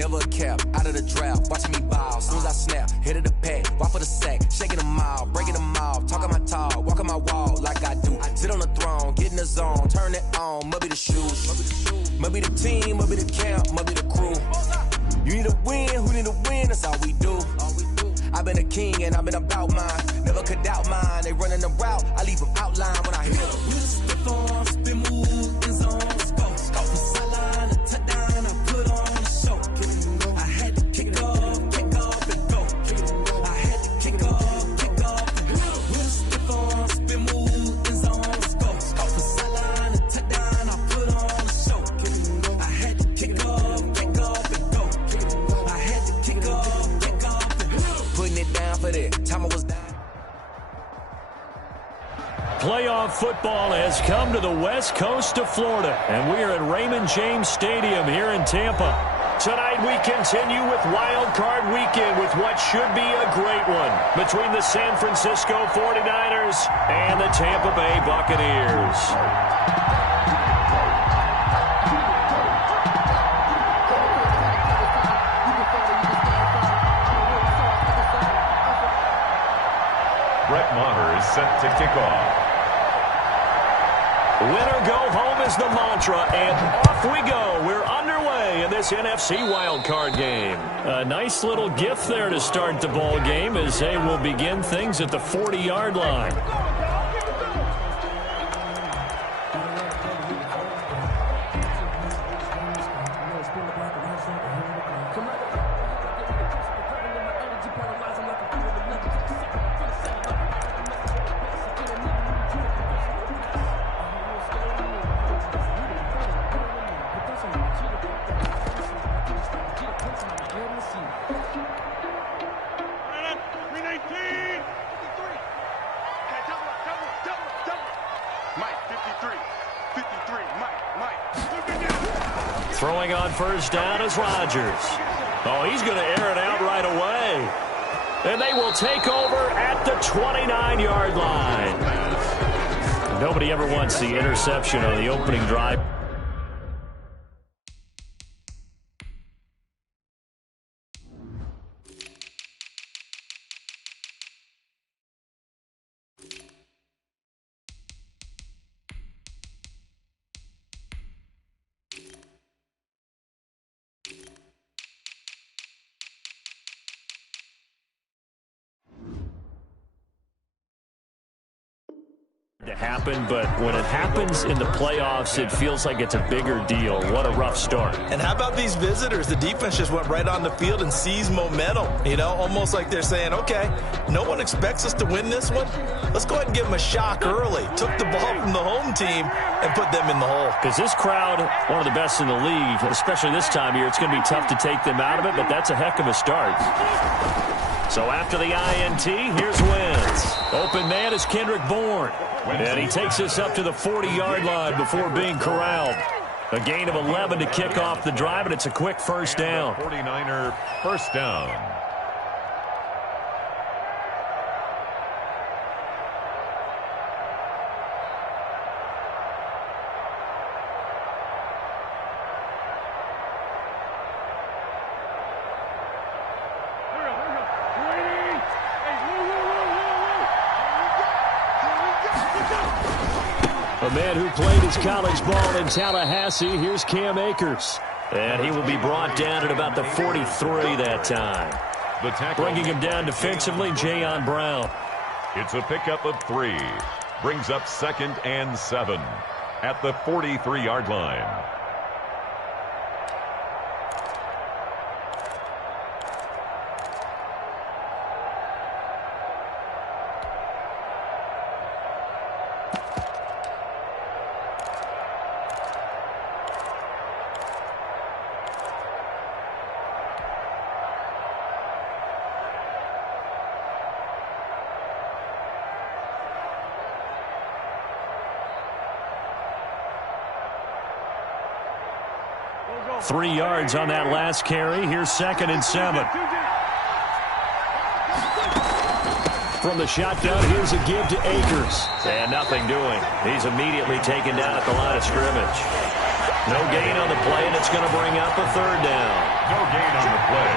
never a cap, out of the draft, watching me ball. Soon as I snap, hit of the pack, walk for the sack, shaking them out, breaking them off, talking my talk, walking my wall like I do. Sit on the throne, get in the zone, turn it on, must be the shoes, must be the team, must be the camp, must be the crew. You need a win, who need a win, that's all we do. I've been a king and I've been about mine, never could doubt mine. They running the route, I leave them outline when I hit them. Stiff on, spin move, in zone, let's go. From sideline to touchdown, I put on the show. I had to kick off and go. I had to kick off and go. Stiff on, spin move, in zone, let's go. From sideline to touchdown, I put on the show. I had to kick off and go. I had to kick off and go. Putting it down for that time I was down. Playoff football has come to the west coast of Florida, and we are at Raymond James Stadium here in Tampa. Tonight we continue with Wild Card Weekend with what should be a great one between the San Francisco 49ers and the Tampa Bay Buccaneers. Brett Maher is set to kick off. Winner go home is the mantra, and off we go. We're underway in this NFC wildcard game. A nice little gift there to start the ball game as they will begin things at the 40-yard line. Throwing on first down is Rodgers. Oh, he's going to air it out right away. And they will take over at the 29-yard line. Nobody ever wants the interception on the opening drive. To happen, but when it happens in the playoffs, it feels like it's a bigger deal. What a rough start. And how about these visitors? The defense just went right on the field and seized momentum. You know, almost like they're saying, okay, no one expects us to win this one. Let's go ahead and give them a shock early. Took the ball from the home team and put them in the hole. Because this crowd, one of the best in the league, especially this time of year, it's going to be tough to take them out of it, but that's a heck of a start. So after the INT, here's Wentz. Open man is Kendrick Bourne. And he takes us up to the 40-yard line before being corralled. A gain of 11 to kick off the drive, and it's a quick first down. 49er first down. A man who played his college ball in Tallahassee, here's Cam Akers. And he will be brought down at about the 43 that time. Bringing him down defensively, Jayon Brown. It's a pickup of 3. Brings up 2nd and 7 at the 43-yard line. Three yards on that last carry. Here's 2nd and 7. From the shotgun, here's a give to Akers. And nothing doing. He's immediately taken down at the line of scrimmage. No gain on the play, and it's going to bring up a third down. No gain on the play.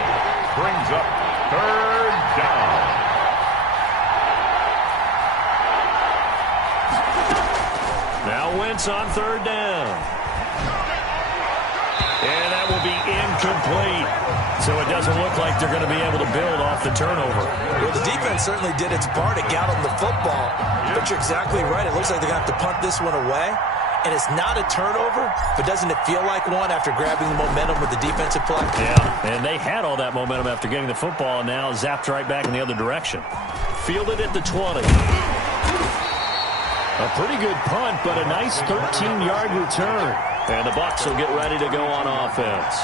Brings up third down. Now Wentz on third down. And that will be incomplete. So it doesn't look like they're going to be able to build off the turnover. Well, the defense certainly did its part to get on the football. But you're exactly right. It looks like they're going to have to punt this one away. And it's not a turnover, but doesn't it feel like one after grabbing the momentum with the defensive play? Yeah, and they had all that momentum after getting the football, and now zapped right back in the other direction. Fielded at the 20. A pretty good punt, but a nice 13-yard return. And the Bucs will get ready to go on offense.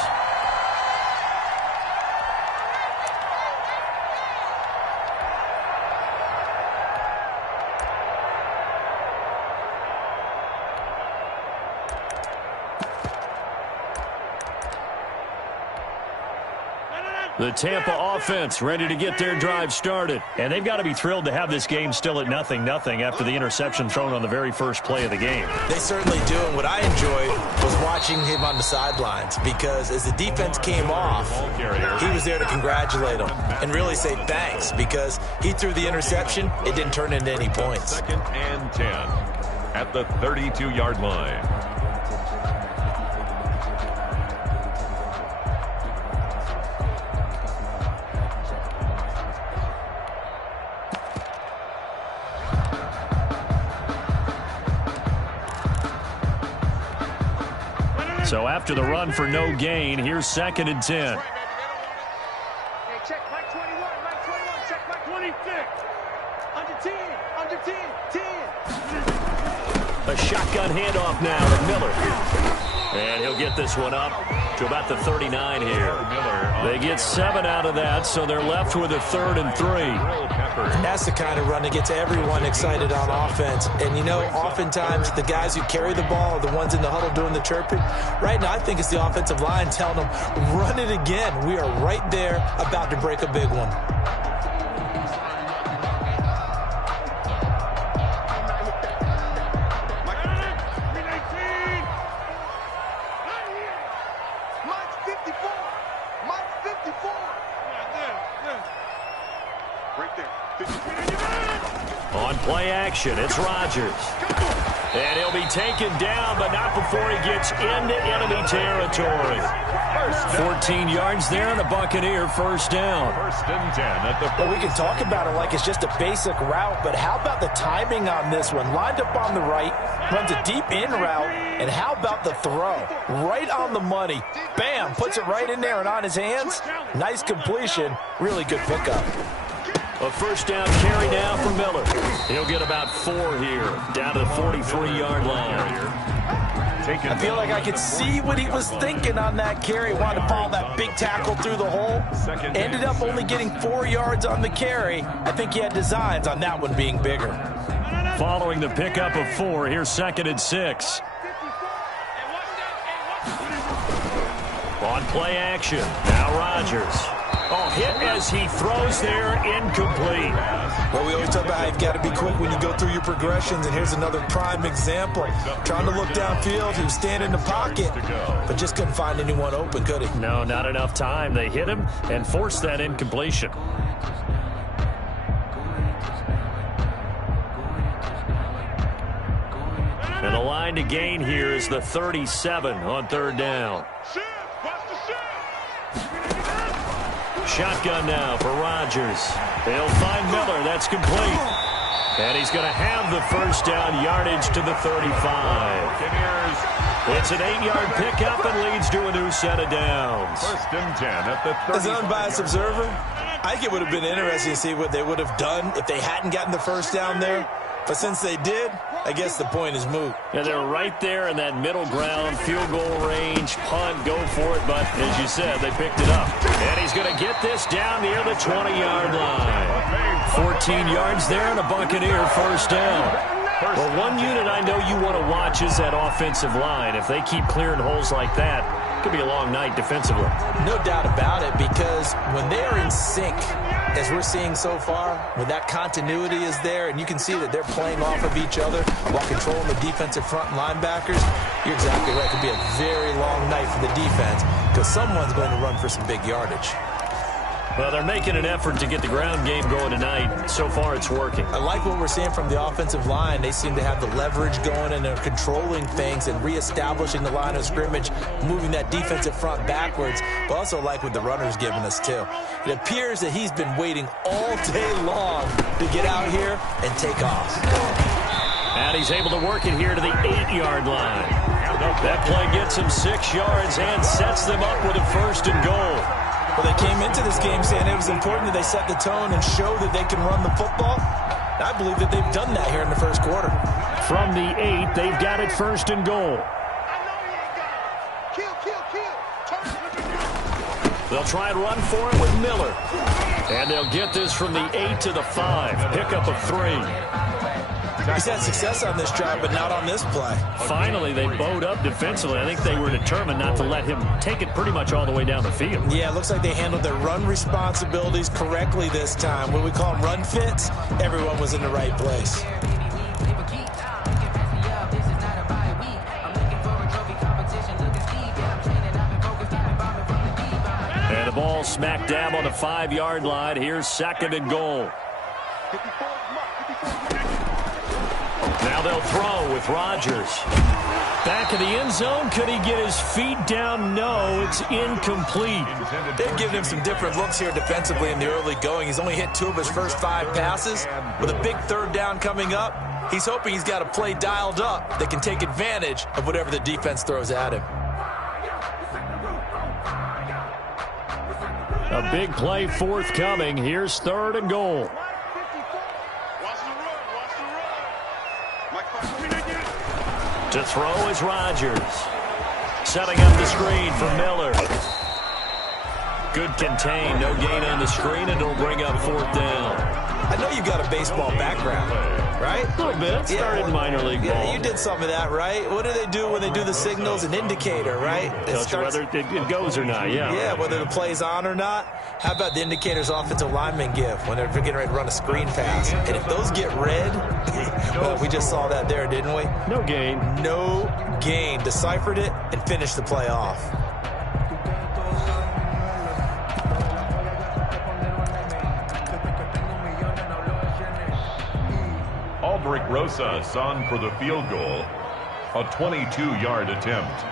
The Tampa offense ready to get their drive started. And they've got to be thrilled to have this game still at 0-0 after the interception thrown on the very first play of the game. They certainly do. And what I enjoyed was watching him on the sidelines, because as the defense came off, he was there to congratulate them and really say thanks, because he threw the interception. It didn't turn into any points. 2nd and 10 at the 32-yard line. So after the run for no gain, here's 2nd and 10. Hey, check Mike 21, Mike 21, check Mike 26. Under 10, 10. A shotgun handoff now to Miller. And he'll get this one up to about the 39 here. They get 7 out of that, so they're left with a 3rd and 3. That's the kind of run that gets everyone excited on offense. And, you know, oftentimes the guys who carry the ball are the ones in the huddle doing the chirping. Right now, I think it's the offensive line telling them, run it again. We are right there about to break a big one. On play action, it's Rodgers. And he'll be taken down, but not before he gets into enemy territory. 14 yards there, and a Buccaneer first down. 1st and 10 at the... Well, we can talk about it like it's just a basic route, but how about the timing on this one? Lined up on the right, runs a deep in route, and how about the throw? Right on the money. Bam, puts it right in there and on his hands. Nice completion. Really good pickup. A first down carry now for Miller. He'll get about 4 here, down to the 43-yard line. I feel like I could see what he was thinking on that carry. Wanted to follow that big tackle through the hole. Ended up only getting 4 yards on the carry. I think he had designs on that one being bigger. Following the pickup of 4, here's 2nd and 6. On play action, now Rodgers. Oh, hit as he throws there, incomplete. Well, we always talk about how you've got to be quick when you go through your progressions, and here's another prime example. Trying to look downfield, he was standing in the pocket, but just couldn't find anyone open, could he? No, not enough time. They hit him and forced that incompletion. And the line to gain here is the 37 on 3rd down. Shotgun now for Rodgers. They'll find Miller. That's complete. And he's going to have the first down, yardage to the 35. It's an 8-yard pickup and leads to a new set of downs. 1st and 10 at the 35. As an unbiased observer, I think it would have been interesting to see what they would have done if they hadn't gotten the first down there. But since they did, I guess the point is moot. Yeah, they're right there in that middle ground, field goal range, punt, go for it. But as you said, they picked it up. And he's going to get this down near the 20-yard line. 14 yards there and a Buccaneer first down. Well, one unit I know you want to watch is that offensive line. If they keep clearing holes like that, it could be a long night defensively. No doubt about it, because when they're in sync, as we're seeing so far, when that continuity is there, and you can see that they're playing off of each other while controlling the defensive front and linebackers, You're exactly right. It could be a very long night for the defense because someone's going to run for some big yardage. Well, they're making an effort to get the ground game going tonight. So far, it's working. I like what we're seeing from the offensive line. They seem to have the leverage going, and they're controlling things and reestablishing the line of scrimmage, moving that defensive front backwards. But also like what the runner's giving us, too. It appears that he's been waiting all day long to get out here and take off. And he's able to work it here to the 8-yard line. That play gets him 6 yards and sets them up with a 1st and goal. Well, they came into this game saying it was important that they set the tone and show that they can run the football. I believe that they've done that here in the first quarter. From the 8, they've got it 1st and goal. They'll try and run for it with Miller. And they'll get this from the 8 to the 5. Pickup of 3. He's had success on this drive, but not on this play. Finally, they bowed up defensively. I think they were determined not to let him take it pretty much all the way down the field. Yeah, it looks like they handled their run responsibilities correctly this time. When we call them run fits, everyone was in the right place. And the ball smack dab on the 5-yard line. Here's 2nd and goal. Now they'll throw with Rodgers. Back in the end zone. Could he get his feet down? No, it's incomplete. They've given him some different looks here defensively in the early going. He's only hit 2 of his first 5 passes. With a big 3rd down coming up, he's hoping he's got a play dialed up that can take advantage of whatever the defense throws at him. A big play forthcoming. Here's 3rd and goal. To throw is Rodgers. Setting up the screen for Miller. Good contain. No gain on the screen, and it'll bring up 4th down. I know you got a baseball background, right? A little bit. Started in minor league ball. Yeah, you did some of that, right? What do they do when they do the signals? An indicator, right? Whether it goes or not, yeah. Yeah, whether the play's on or not. How about the indicators offensive linemen give when they're getting ready to run a screen pass? And if those get red, well, we just saw that there, didn't we? No gain. No gain. Deciphered it and finished the play off. Aldrich Rosas on for the field goal. A 22-yard attempt.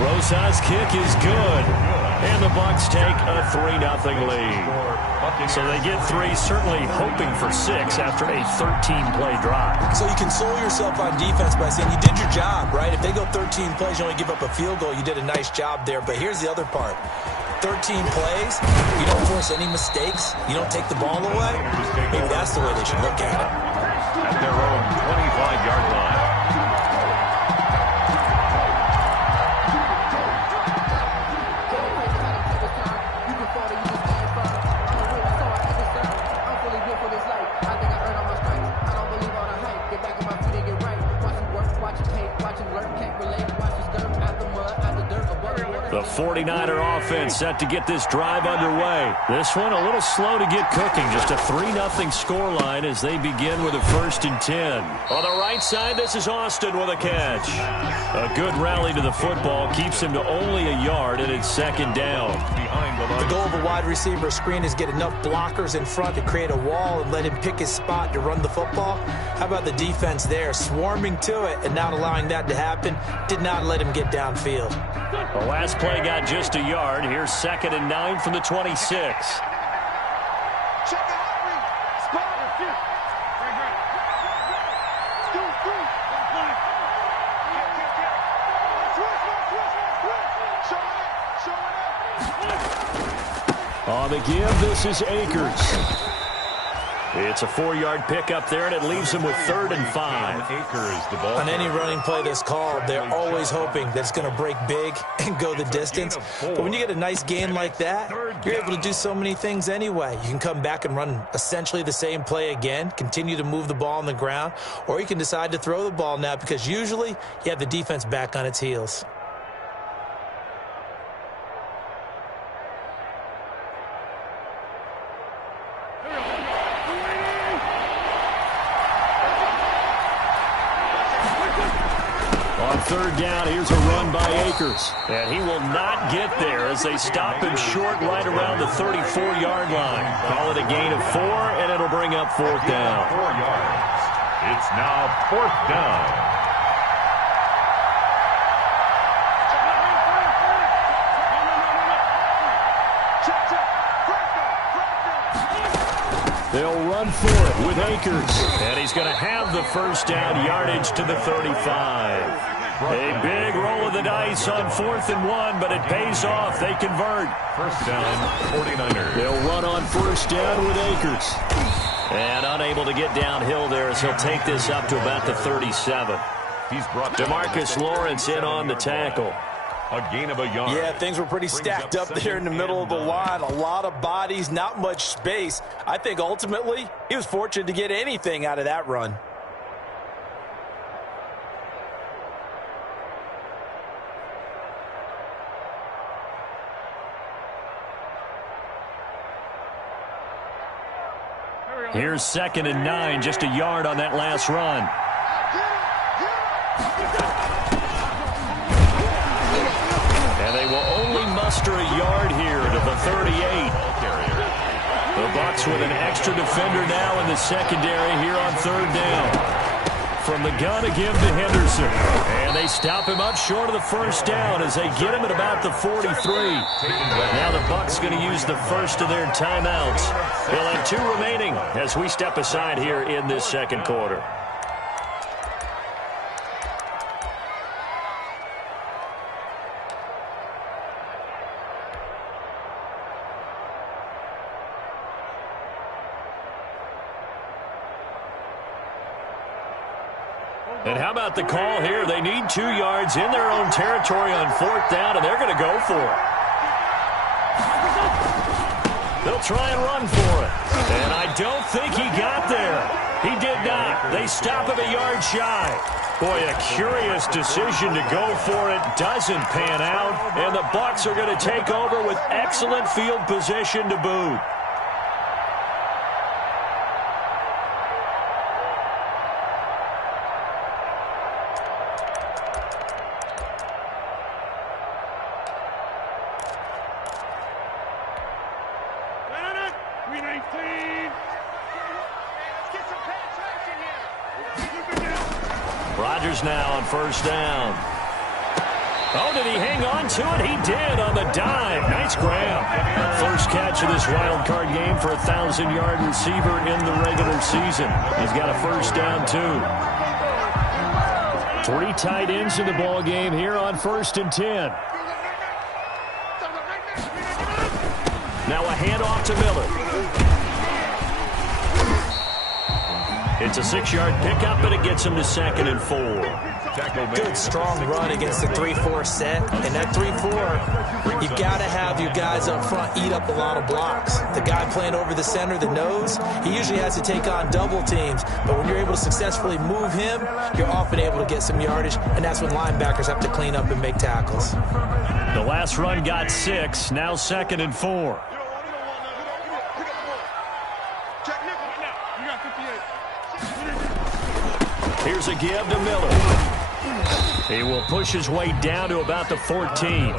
Rosas' kick is good. And the Bucs take a 3-0 lead. So they get 3, certainly hoping for 6 after a 13-play drive. So you console yourself on defense by saying you did your job, right? If they go 13 plays, you only give up a field goal, you did a nice job there. But here's the other part. 13 plays, you don't force any mistakes, you don't take the ball away. Maybe that's the way they should look at it. At their own 25-yard line. The 49er offense set to get this drive underway. This one a little slow to get cooking. Just a 3-0 scoreline as they begin with a 1st and 10. On the right side, this is Austin with a catch. A good rally to the football keeps him to only a yard, and it's 2nd down. The goal of a wide receiver screen is get enough blockers in front to create a wall and let him pick his spot to run the football. How about the defense there, swarming to it and not allowing that to happen? Did not let him get downfield. The last play got just a yard. Here's 2nd and 9 from the 26. On the give, this is Akers. It's a 4-yard pickup there, and it leaves him with 3rd and 5. On any running play that's called, they're always hoping that it's going to break big and go the distance. But when you get a nice gain like that, you're able to do so many things anyway. You can come back and run essentially the same play again, continue to move the ball on the ground, or you can decide to throw the ball now because usually you have the defense back on its heels. On third down, here's a run by Akers. And he will not get there as they stop him short right around the 34-yard line. Call it a gain of 4, and it'll bring up fourth down. 4 yards. It's now fourth down. They'll run for it with Akers. And he's going to have the first down yardage to the 35. A big roll of the dice on 4th and 1, but it pays off. They convert. First down, 49ers. They'll run on first down with Akers. And unable to get downhill there as he'll take this up to about the 37. He's brought DeMarcus Lawrence in on the tackle. A gain of a yard. Yeah, things were pretty stacked up there in the middle of the line. A lot of bodies, not much space. I think ultimately he was fortunate to get anything out of that run. Here's 2nd and 9, just a yard on that last run. And they will only muster a yard here to the 38. The Bucs with an extra defender now in the secondary here on third down. From the gun to give to Henderson. And they stop him up short of the first down as they get him at about the 43. Now the Bucs going to use the first of their timeouts. They'll have 2 remaining as we step aside here in this second quarter. And how about the call here? They need 2 yards in their own territory on 4th down, and they're going to go for it. They'll try and run for it. And I don't think he got there. He did not. They stop him a yard shy. Boy, a curious decision to go for it. Doesn't pan out. And the Bucs are going to take over with excellent field position to boot. Rodgers now on first down. Oh, did he hang on to it? He did on the dive. Nice grab. First catch of this wild card game for a 1,000-yard receiver in the regular season. He's got a first down, too. 3 tight ends in the ball game here on 1st and 10. Now a handoff to Miller. It's a 6-yard pickup, but it gets him to 2nd and 4. Good, strong run against the 3-4 set. And that 3-4, you got to have your guys up front eat up a lot of blocks. The guy playing over the center, the nose, he usually has to take on double teams. But when you're able to successfully move him, you're often able to get some yardage, and that's when linebackers have to clean up and make tackles. The last run got 6, now 2nd and 4. Here's a give to Miller. He will push his way down to about the 14.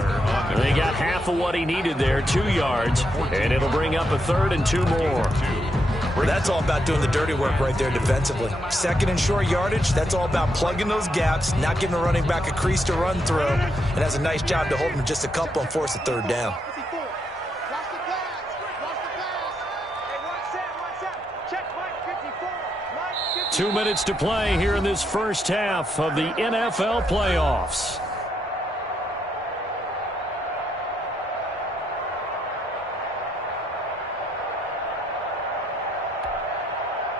They got half of what he needed there, 2 yards, and it'll bring up a 3rd and 2 more. That's all about doing the dirty work right there defensively. 2nd and short yardage, that's all about plugging those gaps, not giving the running back a crease to run through, and has a nice job to hold him just a couple and force a 3rd down. 2 minutes to play here in this first half of the NFL playoffs.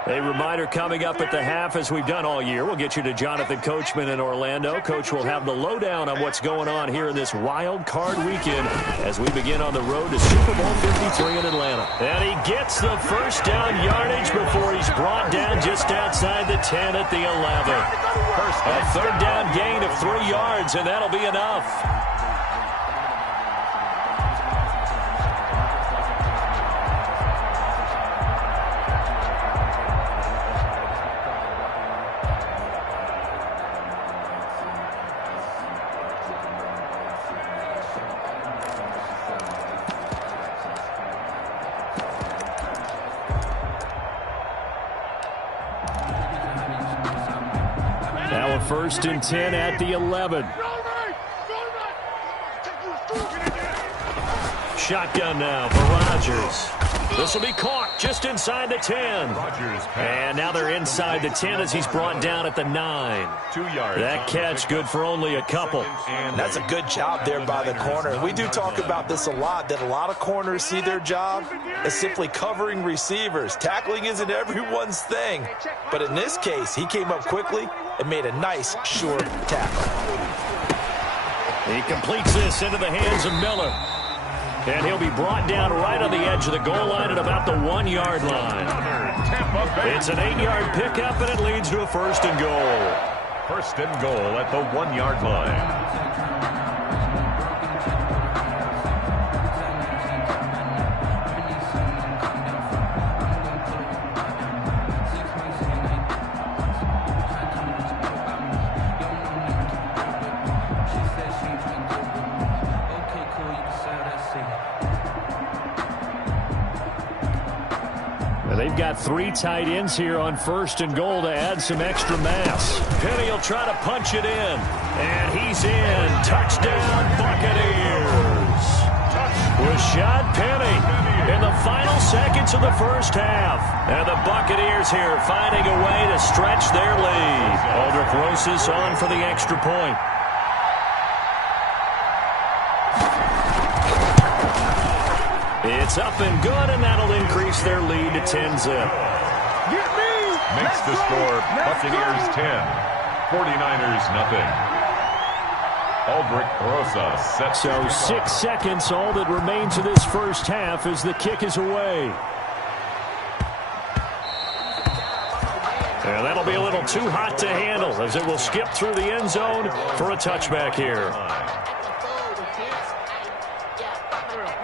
A reminder coming up at the half, as we've done all year. We'll get you to Jonathan Coachman in Orlando. Coach will have the lowdown on what's going on here in this wild card weekend as we begin on the road to Super Bowl 53 in Atlanta. And he gets the first down yardage before he's brought down just outside the 10 at the 11. A 3rd down gain of 3 yards, and that'll be enough. first and 10 at the 11. Shotgun now for Rodgers. This will be caught just inside the 10. And now they're inside the 10 as he's brought down at the 9. 2 yards. That catch good for only a couple. That's a good job there by the corner. We do talk about this a lot, that a lot of corners see their job as simply covering receivers. Tackling isn't everyone's thing. But in this case, he came up quickly and made a nice, sure tackle. He completes this into the hands of Miller. And he'll be brought down right on the edge of the goal line at about the 1-yard line. It's an 8-yard pickup, and it leads to a first and goal. First and goal at the 1-yard line. They've got 3 tight ends here on first and goal to add some extra mass. Penny will try to punch it in. And he's in. Touchdown, Buccaneers. Rashad Penny in the final seconds of the first half. And the Buccaneers here finding a way to stretch their lead. Aldrich Rosas on for the extra point. It's up and good, and that'll increase their lead to 10-zip. Makes the score Buccaneers 10, 49ers nothing. Aldrich Rosas sets. So 6 seconds, all that remains of this first half as the kick is away. And that'll be a little too hot to handle as it will skip through the end zone for a touchback here.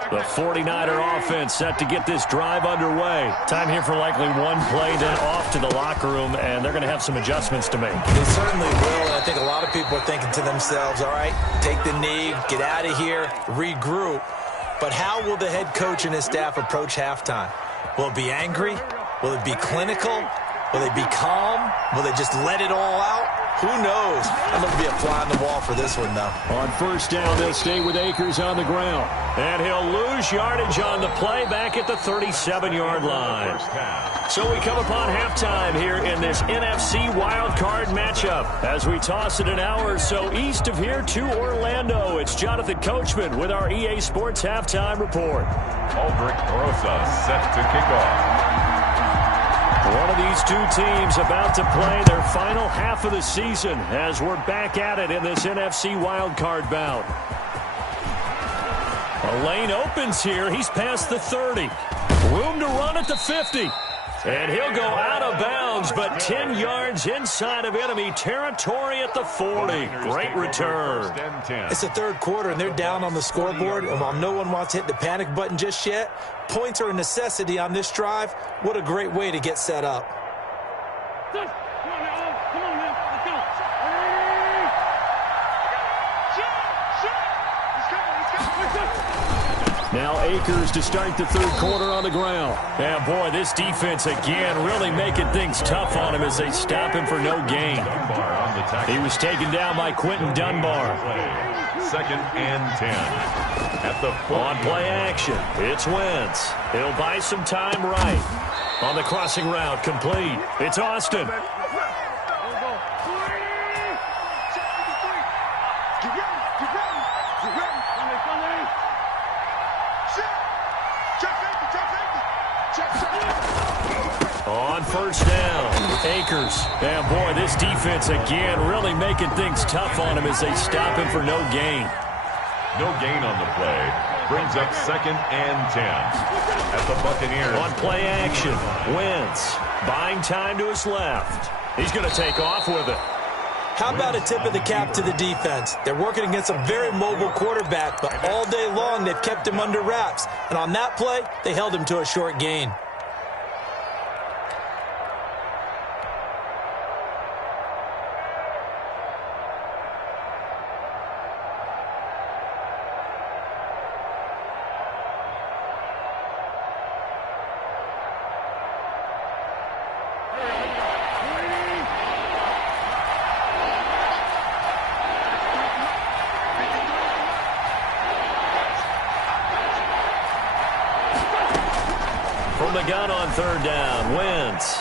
The 49er offense set to get this drive underway. Time here for likely one play, then off to the locker room, and they're going to have some adjustments to make. They certainly will, and I think a lot of people are thinking to themselves, all right, take the knee, get out of here, regroup. But how will the head coach and his staff approach halftime? Will it be angry? Will it be clinical? Will they be calm? Will they just let it all out? Who knows? I'm going to be a fly on the wall for this one, though. On first down, they'll stay with Akers on the ground. And he'll lose yardage on the play back at the 37-yard line. So we come upon halftime here in this NFC wildcard matchup. As we toss it an hour or so east of here to Orlando, it's Jonathan Coachman with our EA Sports Halftime Report. Aldrich Rosas set to kick off. One of these two teams about to play their final half of the season as we're back at it in this NFC wildcard bout. A lane opens here. He's past the 30. Room to run at the 50. And he'll go out of bounds, but 10 yards inside of enemy territory at the 40. Great return. It's the third quarter, and they're down on the scoreboard. And while no one wants to hit the panic button just yet, points are a necessity on this drive. What a great way to get set up. Now Akers to start the third quarter on the ground. And boy, this defense again really making things tough on him as they stop him for no gain. He was taken down by Quentin Dunbar. Second and 10. At the on play action, it's Wentz. He'll buy some time right. On the crossing route, complete. It's Austin. On first down, Akers. And boy, this defense again really making things tough on him as they stop him for no gain. No gain on the play. Brings up second and 10. At the Buccaneers. On play action, Wentz buying time to his left. He's going to take off with it. How about a tip of the cap to the defense? They're working against a very mobile quarterback, but all day long they've kept him under wraps. And on that play, they held him to a short gain. gun on third down. Wentz.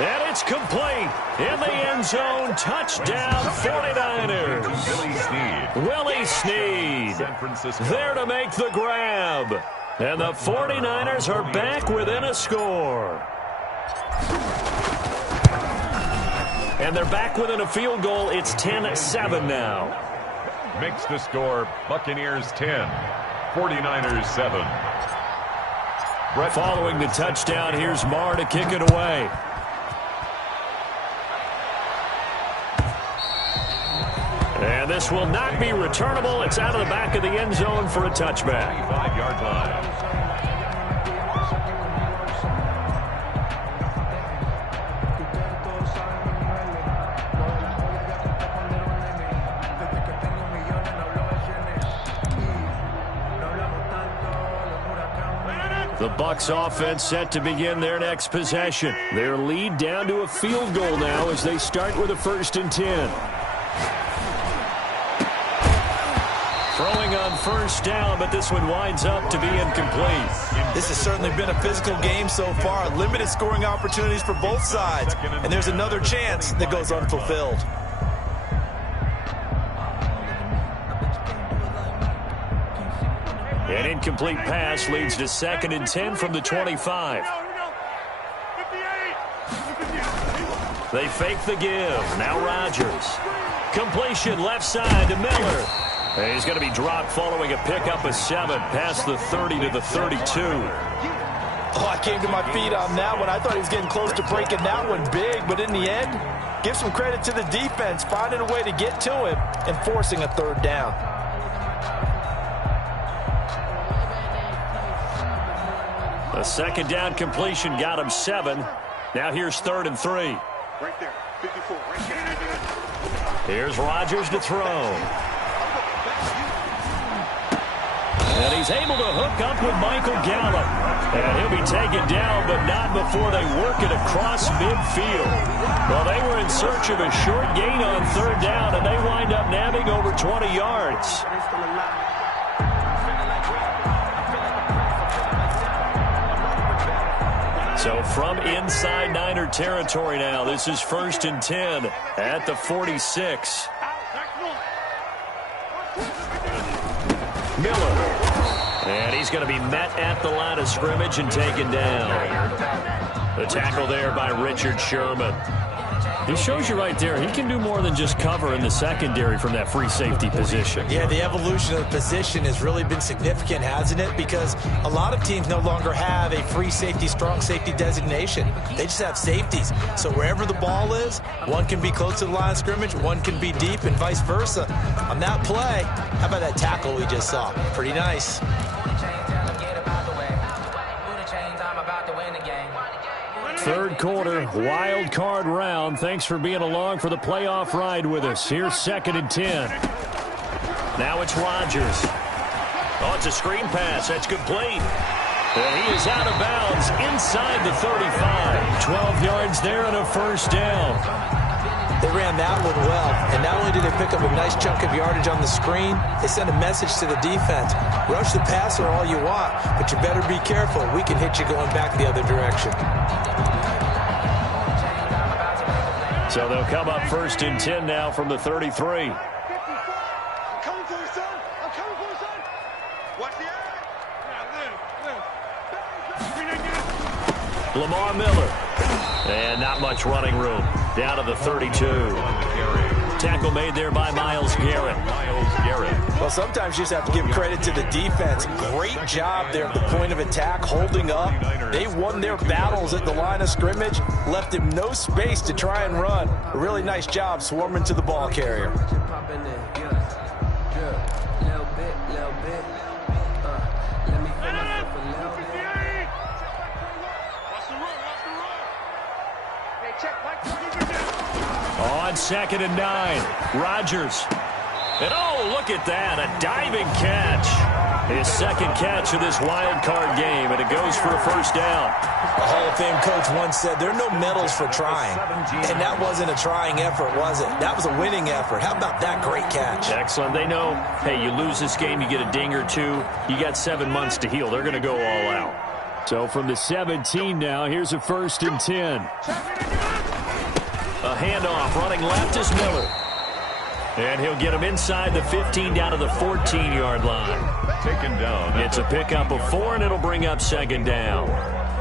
And it's complete. In the end zone. Touchdown, 49ers. Willie Snead. There to make the grab. And the 49ers are back within a score. And they're back within a field goal. It's 10-7 now. Makes the score Buccaneers 10, 49ers 7. Following the touchdown, here's Marr to kick it away. And this will not be returnable. It's out of the back of the end zone for a touchback. 5-yard line. The Bucs offense set to begin their next possession. Their lead down to a field goal now as they start with a 1st and 10. Throwing on first down, but this one winds up to be incomplete. This has certainly been a physical game so far. Limited scoring opportunities for both sides. And there's another chance that goes unfulfilled. An incomplete pass leads to 2nd and 10 from the 25. They fake the give. Now Rodgers. Completion left side to Miller. And he's going to be dropped following a pickup of 7 past the 30 to the 32. Oh, I came to my feet on that one. I thought he was getting close to breaking that one big, but in the end, give some credit to the defense, finding a way to get to him and forcing a 3rd down. A 2nd down completion got him 7. Now here's 3rd and 3. Right there, 54, right there. Here's Rodgers to throw. And he's able to hook up with Michael Gallup. And he'll be taken down, but not before they work it across midfield. Well, they were in search of a short gain on 3rd down, and they wind up nabbing over 20 yards. So from inside Niner territory now, this is 1st and 10 at the 46. Miller. And he's going to be met at the line of scrimmage and taken down. The tackle there by Richard Sherman. He shows you right there, he can do more than just cover in the secondary from that free safety position. Yeah, the evolution of the position has really been significant, hasn't it? Because a lot of teams no longer have a free safety, strong safety designation. They just have safeties. So wherever the ball is, one can be close to the line of scrimmage, one can be deep, and vice versa. On that play, how about that tackle we just saw? Pretty nice. Third quarter, wild card round. Thanks for being along for the playoff ride with us. Here's 2nd and 10. Now it's Rodgers. Oh, it's a screen pass. That's complete. And he is out of bounds inside the 35. 12 yards there and a 1st down. They ran that one well, and not only did they pick up a nice chunk of yardage on the screen, they sent a message to the defense. Rush the passer all you want, but you better be careful. We can hit you going back the other direction. So they'll come up 1st and 10 now from the 33. I'm coming for you, son. I'm coming for you, son. Watch the eye. Yeah, live. Lamar Miller. And not much running room. Down to the 32. Tackle made there by Myles Garrett. Well, sometimes you just have to give credit to the defense. Great job there at the point of attack, holding up. They won their battles at the line of scrimmage, left him no space to try and run. A really nice job swarming to the ball carrier. On 2nd and 9, Rodgers. And oh, look at that, a diving catch. His 2nd catch of this wild card game, and it goes for a 1st down. A Hall of Fame coach once said, there are no medals for trying. And that wasn't a trying effort, was it? That was a winning effort. How about that great catch? Excellent. They know, hey, you lose this game, you get a ding or two. You got 7 months to heal. They're going to go all out. So from the 17 now, here's a 1st and 10. A handoff, running left is Miller. And he'll get him inside the 15 down to the 14-yard line. Taken down. It's a pickup of 4, and it'll bring up 2nd down.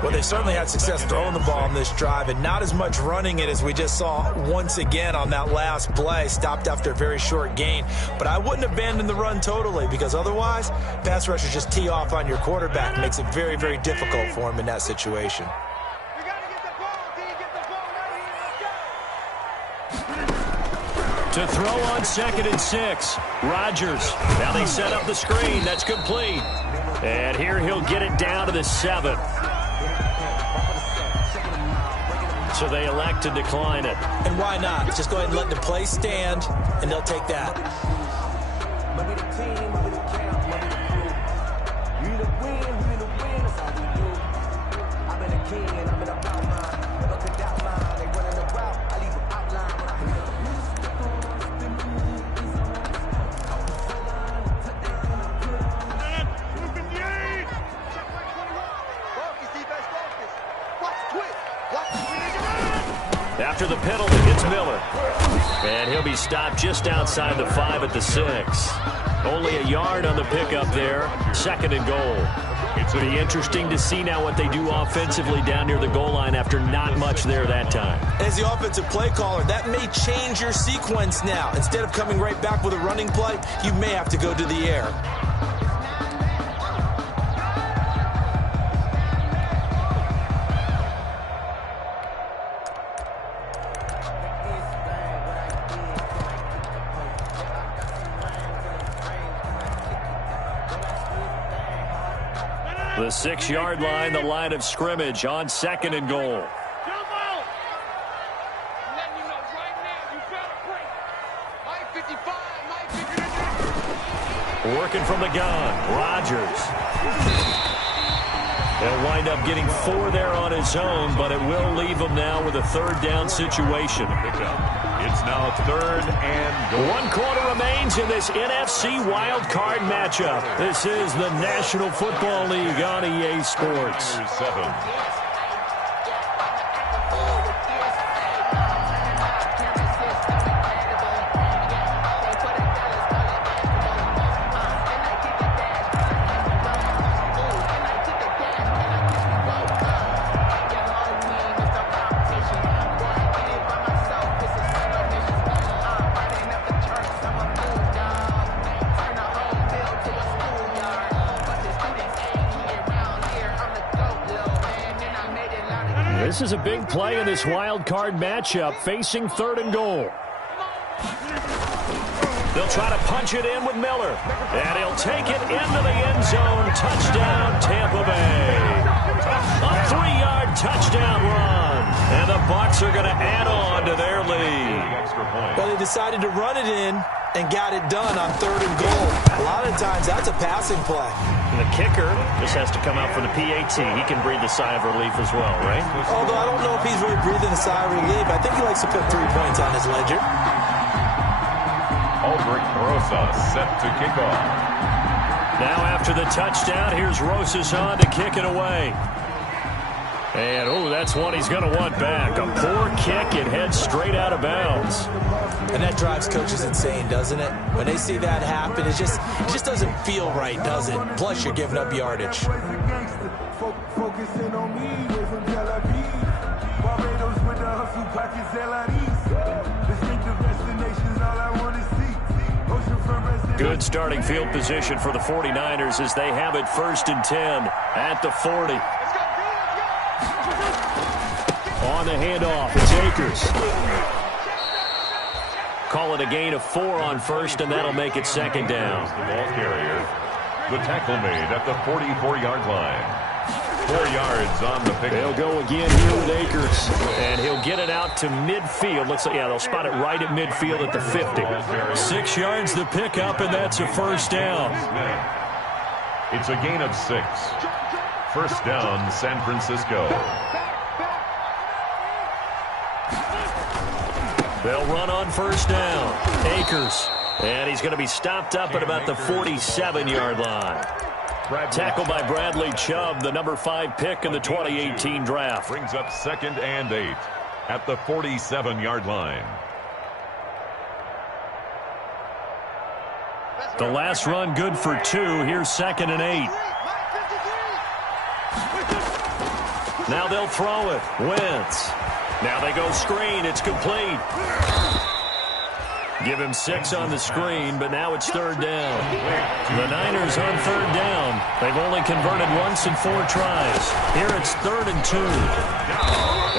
Well, they certainly had success throwing the ball on this drive, and not as much running it as we just saw once again on that last play. Stopped after a very short gain. But I wouldn't abandon the run totally, because otherwise, pass rushers just tee off on your quarterback. Makes it very, very difficult for him in that situation. To throw on 2nd and 6. Rodgers. Now they set up the screen. That's complete. And here he'll get it down to the 7. So they elect to decline it. And why not? Just go ahead and let the play stand, and they'll take that. After the penalty, it's Miller. And he'll be stopped just outside the 5 at the 6. Only a yard on the pickup there. 2nd and goal. It's be interesting to see now what they do offensively down near the goal line after not much there that time. As the offensive play caller, that may change your sequence now. Instead of coming right back with a running play, you may have to go to the air. The 6-yard line, the line of scrimmage on 2nd and goal. Working from the gun, Rodgers. They'll wind up getting 4 there on his own, but it will leave him now with a 3rd down situation. It's now 3rd and goal. 1 quarter remains in this NFC wild card matchup. This is the National Football League on EA Sports. 7. This is a big play in this wild card matchup, facing 3rd and goal. They'll try to punch it in with Miller, and he'll take it into the end zone. Touchdown, Tampa Bay. A 3-yard touchdown run, and the Bucs are going to add on to their lead. Well, they decided to run it in and got it done on 3rd and goal. A lot of times, that's a passing play. And the kicker just has to come out for the PAT. He can breathe a sigh of relief as well, right? Although I don't know if he's really breathing a sigh of relief. I think he likes to put 3 points on his ledger. Aldrich Rosas set to kick off. Now after the touchdown, here's Rosas on to kick it away. And, oh, that's one he's going to want back. A poor kick, it heads straight out of bounds. And that drives coaches insane, doesn't it? When they see that happen, it just doesn't feel right, does it? Plus, you're giving up yardage. Good starting field position for the 49ers as they have it 1st and 10 at the 40. On the handoff, it's Akers. Call it a gain of 4 on 1st, and that'll make it 2nd down. The ball carrier. The tackle made at the 44-yard line. 4 yards on the pick. They'll go again here with Akers, and he'll get it out to midfield. Looks like, yeah, they'll spot it right at midfield at the 50. 6 yards the pickup, and that's a 1st down. It's a gain of 6. 1st down, San Francisco. They'll run on 1st down. Akers. And he's going to be stopped up at about the 47-yard line. Tackled by Bradley Chubb, the number 5 pick in the 2018 draft. Brings up 2nd and 8 at the 47-yard line. The last run good for 2. Here's 2nd and 8. Now they'll throw it. Wentz. Now they go screen. It's complete. Give him 6 on the screen, but now it's 3rd down. The Niners on 3rd down. They've only converted once in 4 tries. Here it's 3rd and 2.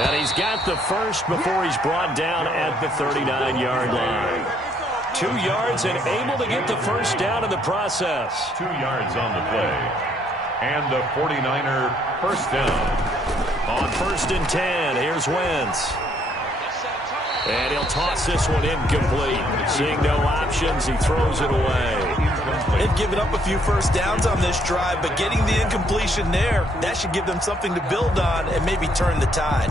And he's got the first before he's brought down at the 39-yard line. 2 yards and able to get the first down in the process. 2 yards on the play. And a 49er first down. On 1st and 10, here's Wentz. And he'll toss this one incomplete. Seeing no options, he throws it away. They've given up a few first downs on this drive, but getting the incompletion there, that should give them something to build on and maybe turn the tide.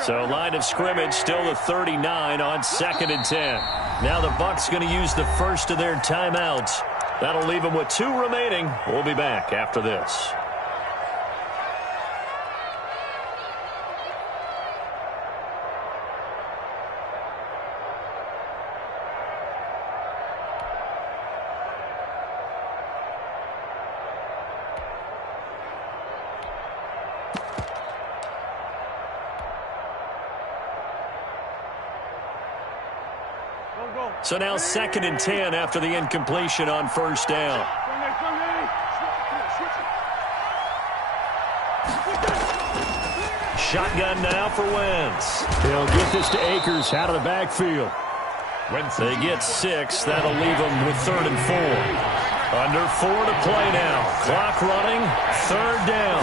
So line of scrimmage still the 39 on 2nd and 10. Now the Bucs going to use the first of their timeouts. That'll leave them with 2 remaining. We'll be back after this. So now 2nd and 10 after the incompletion on 1st down. Shotgun now for Wentz. He'll get this to Akers out of the backfield. They get 6. That'll leave them with 3rd and 4. Under 4 to play now. Clock running. 3rd down.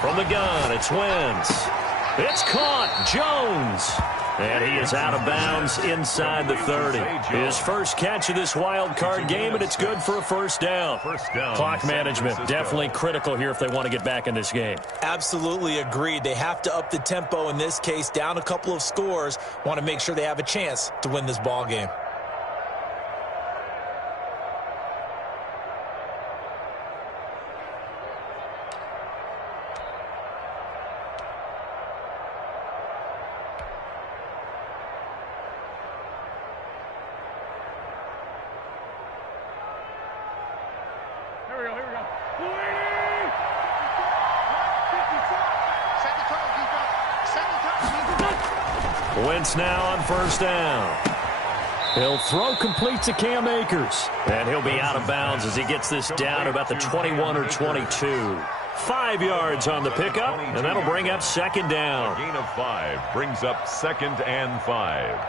From the gun, it's Wentz. It's caught. Jones. And he is out of bounds inside the 30. His first catch of this wild card game, and it's good for a first down. Clock management definitely critical here if they want to get back in this game. Absolutely agreed. They have to up the tempo in this case, down a couple of scores. Want to make sure they have a chance to win this ball game. Wentz now on 1st down. He'll throw complete to Cam Akers. And he'll be out of bounds as he gets this down to about the 21 or 22. 5 yards on the pickup, and that'll bring up 2nd down. A gain of 5 brings up 2nd and 5.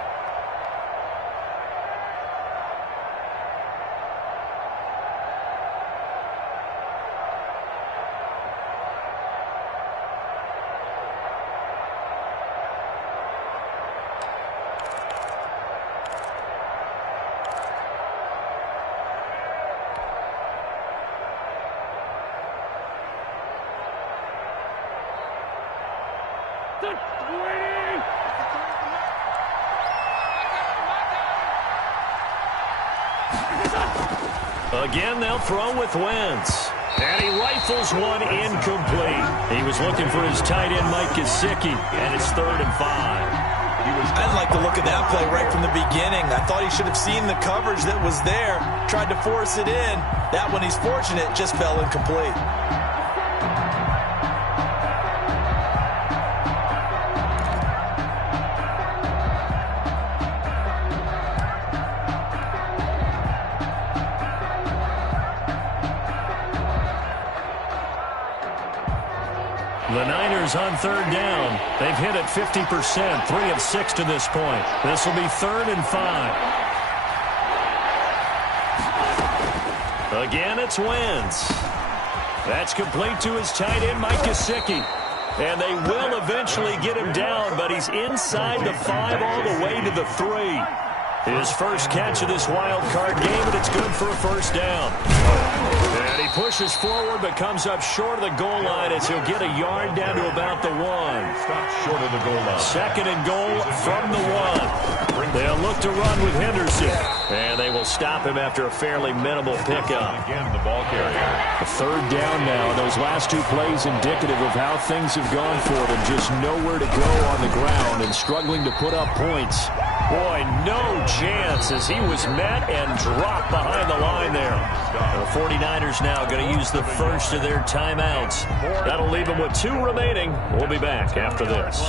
Again, they'll throw with Wentz. And he rifles one incomplete. He was looking for his tight end, Mike Gesicki, and it's 3rd and 5. I didn't like the look of that play right from the beginning. I thought he should have seen the coverage that was there, tried to force it in. That one, he's fortunate, just fell incomplete. The Niners on 3rd down. They've hit it 50%, 3 of 6 to this point. This will be 3rd and 5. Again, it's Wentz. That's complete to his tight end, Mike Gesicki. And they will eventually get him down, but he's inside the 5 all the way to the 3. His first catch of this wild card game, and it's good for a first down. And he pushes forward, but comes up short of the goal line as he'll get a yard down to about the 1. Stop short of the goal line. Second and goal from the 1. They'll look to run with Henderson. And they will stop him after a fairly minimal pickup. Again, the ball carrier. A third down now. Those last 2 plays indicative of how things have gone for them. Just nowhere to go on the ground and struggling to put up points. Boy, no chance as he was met and dropped behind the line there. The 49ers now going to use the first of their timeouts. That'll leave them with 2 remaining. We'll be back after this.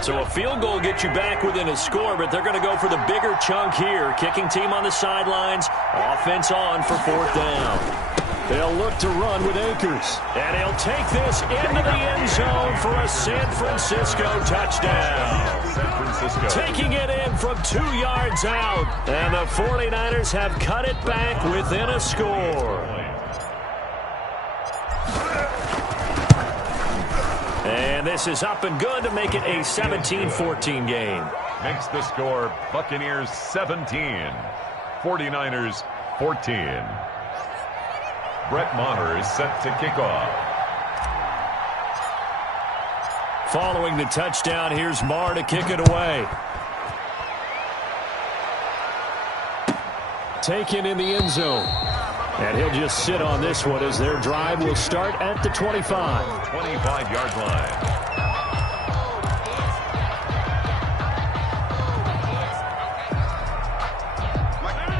So a field goal gets you back within a score, but they're going to go for the bigger chunk here. Kicking team on the sidelines. Offense on for 4th down. They'll look to run with Akers. And he'll take this into the end zone for a San Francisco touchdown. San Francisco. Taking it in from 2 yards out. And the 49ers have cut it back within a score. And this is up and good to make it a 17-14 game. Makes the score Buccaneers 17, 49ers 14. Brett Maher is set to kick off. Following the touchdown, here's Maher to kick it away. Taken in the end zone. And he'll just sit on this one as their drive will start at the 25. 25-yard line.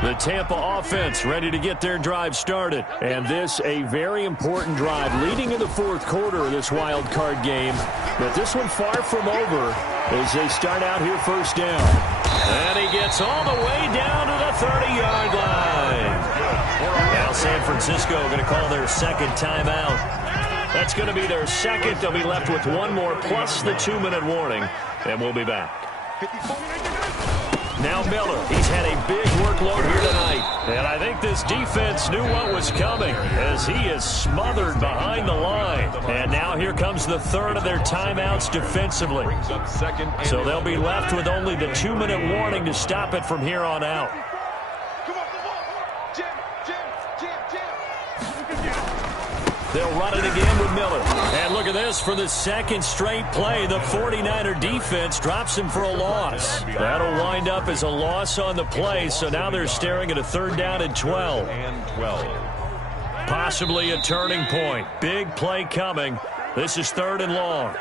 The Tampa offense ready to get their drive started. And this a very important drive leading in the 4th quarter of this wild card game. But this one far from over as they start out here first down. And he gets all the way down to the 30-yard line. Now San Francisco going to call their second timeout. That's going to be their second. They'll be left with 1 more plus the 2-minute warning. And we'll be back. Now Miller, he's had a big workload here tonight. And I think this defense knew what was coming as he is smothered behind the line. And now here comes the 3rd of their timeouts defensively. So they'll be left with only the 2-minute warning to stop it from here on out. They'll run it again with Miller. And look at this. For the second straight play, the 49er defense drops him for a loss. That'll wind up as a loss on the play, so now they're staring at a 3rd down and 12. Possibly a turning point. Big play coming. This is 3rd and long.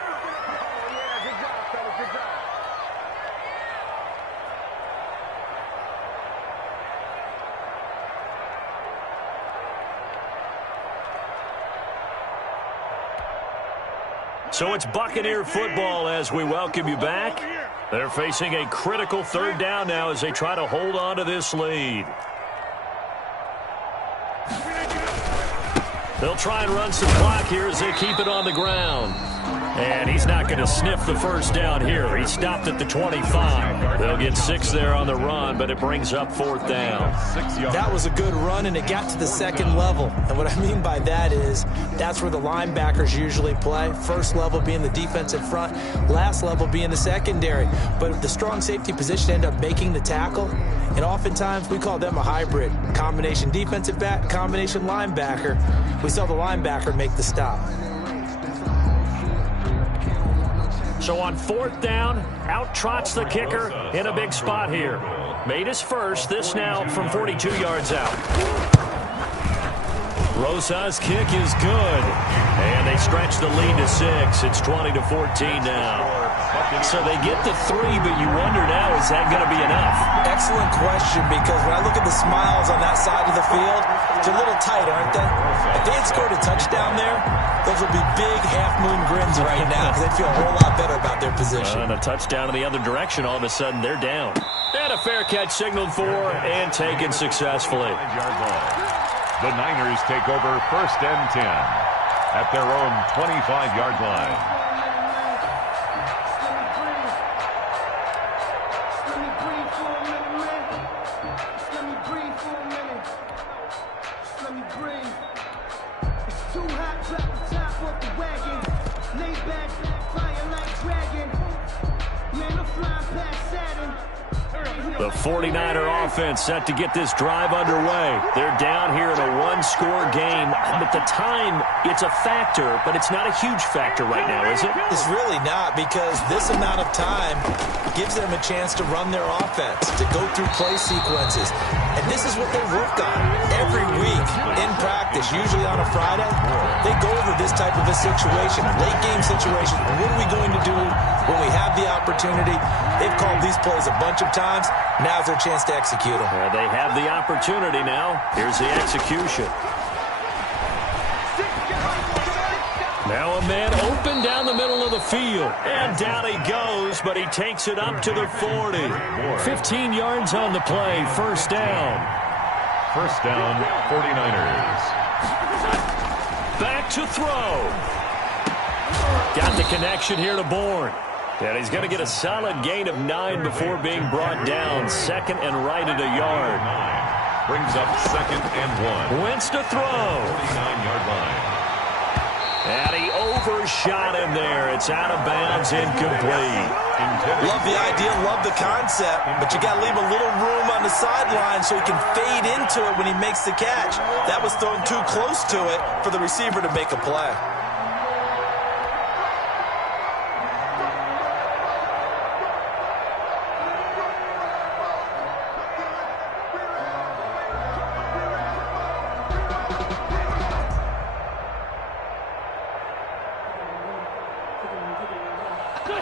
So it's Buccaneer football as we welcome you back. They're facing a critical 3rd down now as they try to hold on to this lead. They'll try and run some clock here as they keep it on the ground. And he's not going to sniff the first down here. He stopped at the 25. They'll get 6 there on the run, but it brings up 4th down. That was a good run, and it got to the 2nd level. And what I mean by that is that's where the linebackers usually play. First level being the defensive front, last level being the secondary. But the strong safety position ended up making the tackle. And oftentimes we call them a hybrid. Combination defensive back, combination linebacker. We saw the linebacker make the stop. So on 4th down, out trots the kicker in a big spot here. Made his first. This now from 42 yards out. Rosa's kick is good. And they stretch the lead to 6. It's 20-14 now. So they get the 3, but you wonder now, is that going to be enough? Excellent question, because when I look at the smiles on that side of the field, they're a little tight, aren't they? If they had scored a touchdown there, those would be big half-moon grins right now because they'd feel a whole lot better about their position. And a touchdown in the other direction, all of a sudden they're down. And a fair catch signaled for and taken successfully. The Niners take over 1st and 10 at their own 25-yard line. The 49er offense set to get this drive underway. They're down here in a one-score game. But the time, it's a factor, but it's not a huge factor right now, is it? It's really not, because this amount of time gives them a chance to run their offense, to go through play sequences. And this is what they work on every week in practice, usually on a Friday. They go over this type of a situation, late-game situation. What are we going to do when we have the opportunity? They've called these plays a bunch of times. Now's their chance to execute them. Yeah, they have the opportunity now. Here's the execution. Now a man open down the middle of the field. And down he goes, but he takes it up to the 40. 15 yards on the play. First down. First down, 49ers. Back to throw. Got the connection here to Bourne. And he's going to get a solid gain of 9 before being brought down. Second and right at a yard. Brings up second and 1. Wentz to throw. 49-yard line. And he overshot him there. It's out of bounds, incomplete. Love the idea, love the concept, but you got to leave a little room on the sideline so he can fade into it when he makes the catch. That was thrown too close to it for the receiver to make a play.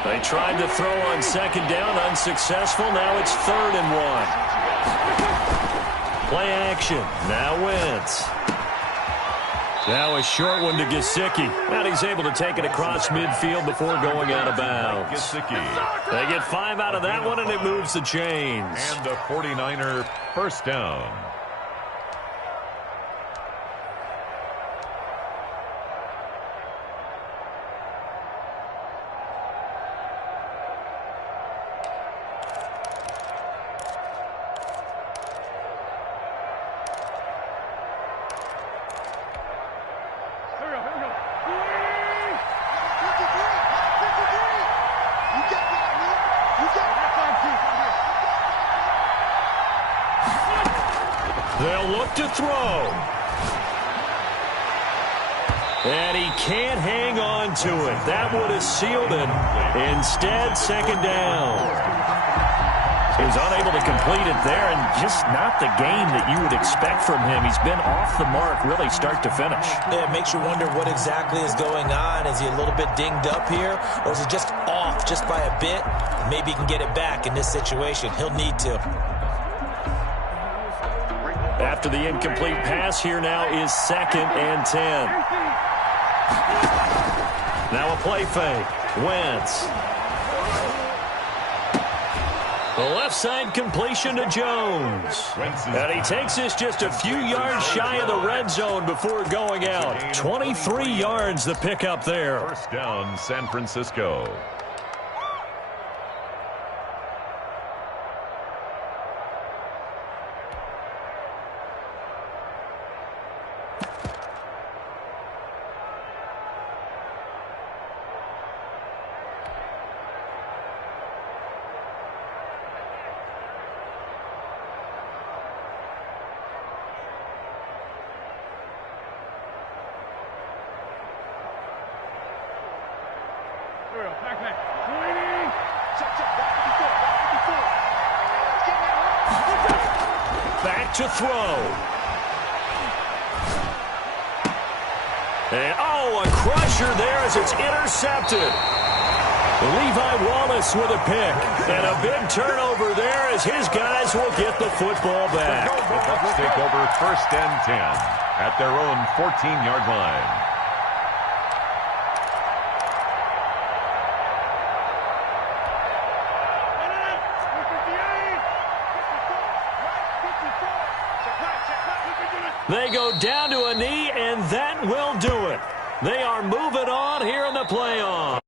They tried to throw on second down, unsuccessful. Now it's 3rd and 1. Play action. Now Wentz. Now a short one to Gesicki. And he's able to take it across midfield before going out of bounds. They get 5 out of that one, and it moves the chains. And a 49er first down. They'll look to throw. And he can't hang on to it. That would have sealed it. Instead, second down. He was unable to complete it there, and just not the game that you would expect from him. He's been off the mark, really, start to finish. Yeah, it makes you wonder what exactly is going on. Is he a little bit dinged up here, or is he just off just by a bit? Maybe he can get it back in this situation. He'll need to. After the incomplete pass, here now is 2nd and 10. Now a play fake. Wentz. The left side completion to Jones. And he takes this just a few yards shy of the red zone before going out. 23 yards the pickup there. First down, San Francisco. Back to throw. And, a crusher there as it's intercepted. Levi Wallace with a pick. And a big turnover there as his guys will get the football back. The Bucs take over first and 10 at their own 14-yard line. They go down to a knee, and that will do it. They are moving on here in the playoffs.